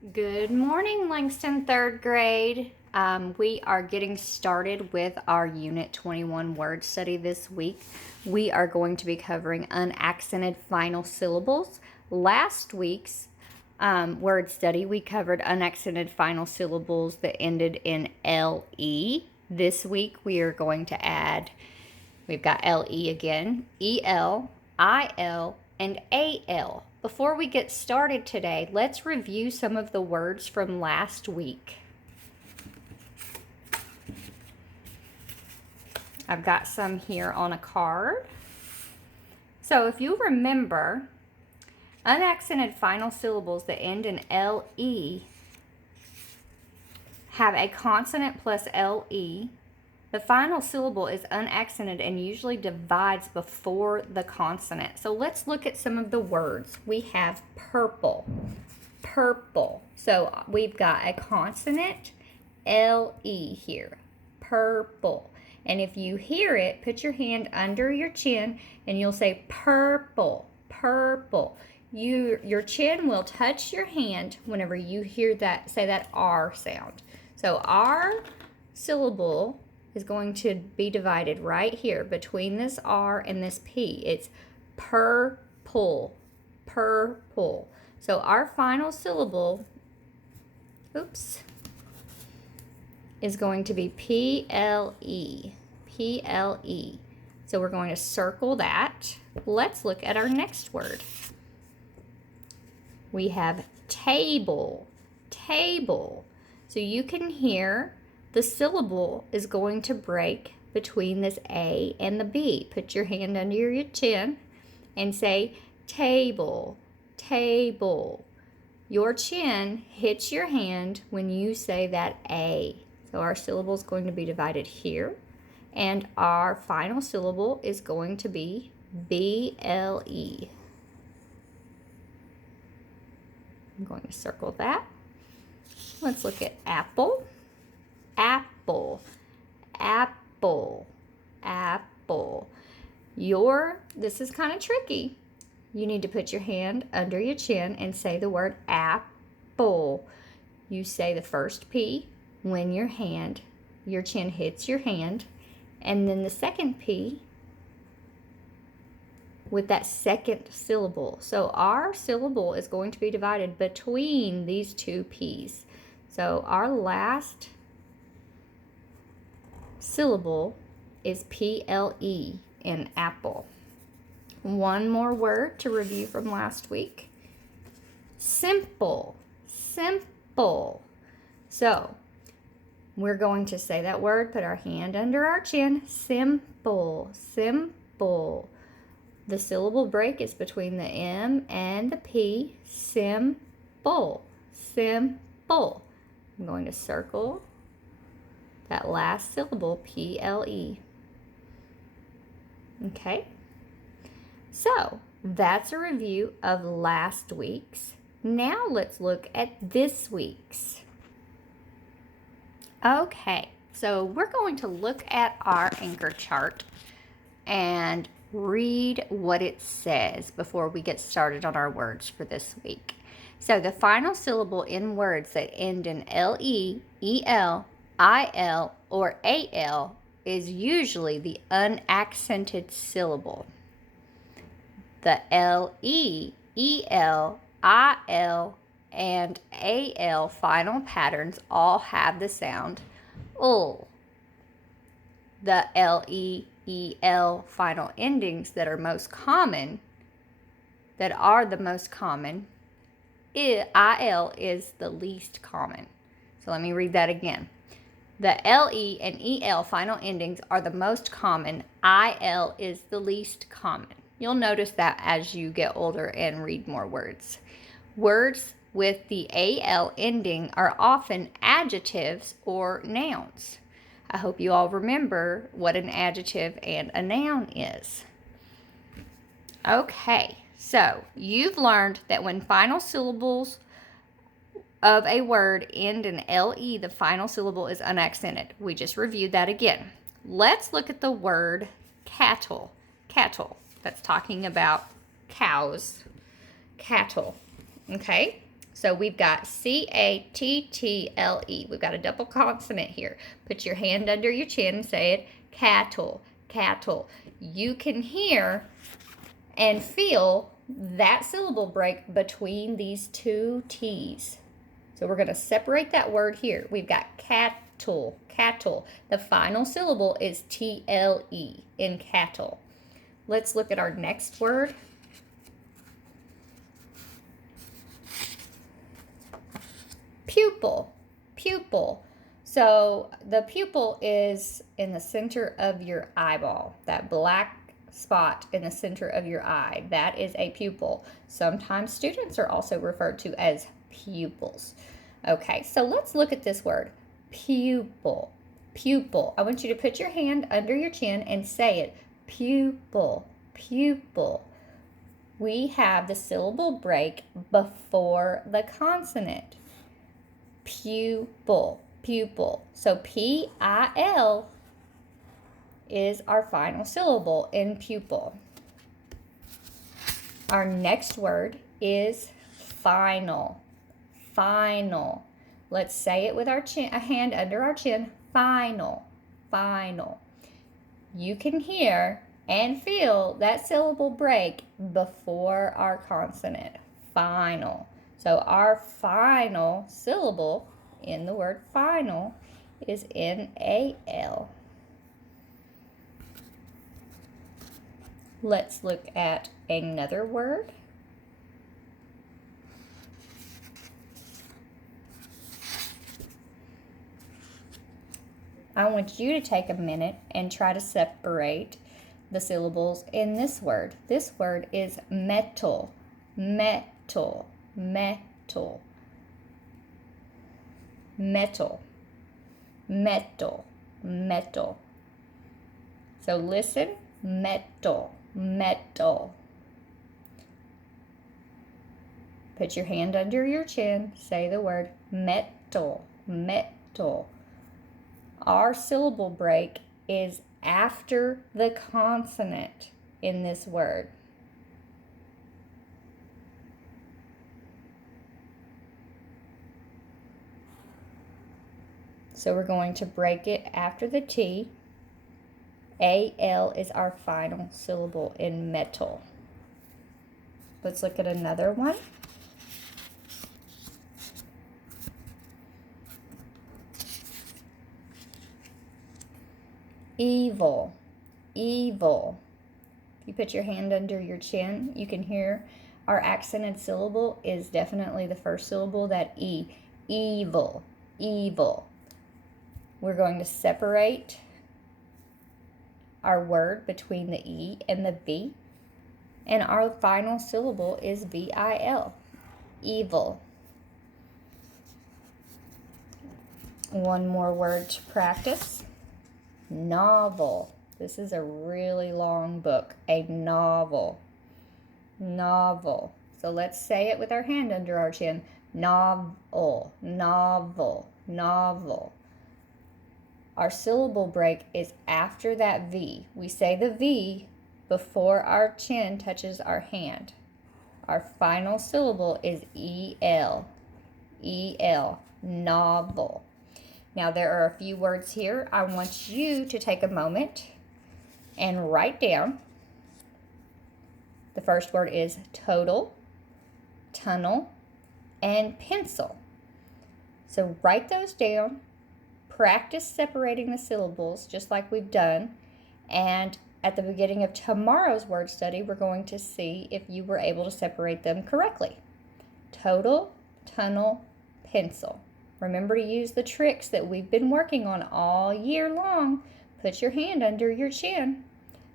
Good morning, Langston third grade. We are getting started with our Unit 21 word study this week. We are going to be covering unaccented final syllables. Last week's word study, we covered unaccented final syllables that ended in LE. This week, we are going to add, we've got LE again, EL, IL, and AL. Before we get started today, let's review some of the words from last week. I've got some here on a card. So if you remember, unaccented final syllables that end in LE have a consonant plus LE. The final syllable is unaccented and usually divides before the consonant. So let's look at some of the words. We have purple, purple. So we've got a consonant, LE here, purple. And if you hear it, put your hand under your chin and you'll say purple, purple. Your chin will touch your hand whenever you hear that, say that R sound. So our syllable is going to be divided right here between this R and this P. It's purple, purple. So our final syllable, is going to be P-L-E, P-L-E. So we're going to circle that. Let's look at our next word. We have table, table. So you can hear the syllable is going to break between this A and the B. Put your hand under your chin and say table, table. Your chin hits your hand when you say that A. So our syllable is going to be divided here. And our final syllable is going to be B-L-E. I'm going to circle that. Let's look at apple. Apple, apple, apple. This is kind of tricky. You need to put your hand under your chin and say the word apple. You say the first P when your chin hits your hand, and then the second P with that second syllable. So our syllable is going to be divided between these two P's. So our last syllable is P-L-E in apple. One more word to review from last week. Simple, simple. So we're going to say that word, put our hand under our chin, simple, simple. The syllable break is between the M and the P, simple, simple. I'm going to circle that last syllable, P-L-E. Okay, so that's a review of last week's. Now let's look at this week's. Okay, so we're going to look at our anchor chart and read what it says before we get started on our words for this week. So the final syllable in words that end in L-E, E-L, I-L, or A-L is usually the unaccented syllable. The L-E, E-L, I-L, and A-L final patterns all have the sound ul. The L-E, E-L final endings that are the most common, I-L is the least common. So let me read that again. The L-E and E-L final endings are the most common. I-L is the least common. You'll notice that as you get older and read more words. Words with the A-L ending are often adjectives or nouns. I hope you all remember what an adjective and a noun is. Okay, so you've learned that when final syllables of a word end in LE, the final syllable is unaccented. We just reviewed that again. Let's look at the word cattle. Cattle. That's talking about cows. Cattle. Okay? So we've got C-A-T-T-L-E. We've got a double consonant here. Put your hand under your chin and say it. Cattle, cattle. You can hear and feel that syllable break between these two T's. So we're going to separate that word here. We've got cattle, cattle. The final syllable is T-L-E in cattle. Let's look at our next word. Pupil, pupil. So the pupil is in the center of your eyeball, that black spot in the center of your eye. That is a pupil. Sometimes students are also referred to as pupils. Okay, so let's look at this word, pupil, pupil. I want you to put your hand under your chin and say it, pupil, pupil. We have the syllable break before the consonant. Pupil, pupil. So P-I-L is our final syllable in pupil. Our next word is final, final. Let's say it with our chin, a hand under our chin, final, final. You can hear and feel that syllable break before our consonant, final. So our final syllable in the word final is N-A-L. Let's look at another word. I want you to take a minute and try to separate the syllables in this word. This word is metal, metal, metal, metal, metal, metal. So listen, metal, metal. Put your hand under your chin, say the word metal, metal. Our syllable break is after the consonant in this word. So we're going to break it after the T. A-L is our final syllable in metal. Let's look at another one. Evil, evil. If you put your hand under your chin, you can hear our accented syllable is definitely the first syllable, that E. Evil, evil. We're going to separate our word between the E and the V, and our final syllable is V-I-L, evil. One more word to practice. Novel. This is a really long book. A novel. Novel. So let's say it with our hand under our chin. Novel. Novel. Novel. Our syllable break is after that V. We say the V before our chin touches our hand. Our final syllable is E-L. E-L. Novel. Now there are a few words here. I want you to take a moment and write down. The first word is total, tunnel, and pencil. So write those down. Practice separating the syllables just like we've done. And at the beginning of tomorrow's word study, we're going to see if you were able to separate them correctly. Total, tunnel, pencil. Remember to use the tricks that we've been working on all year long. Put your hand under your chin.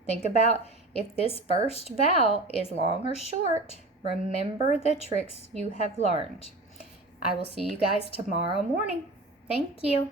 Think about if this first vowel is long or short. Remember the tricks you have learned. I will see you guys tomorrow morning. Thank you.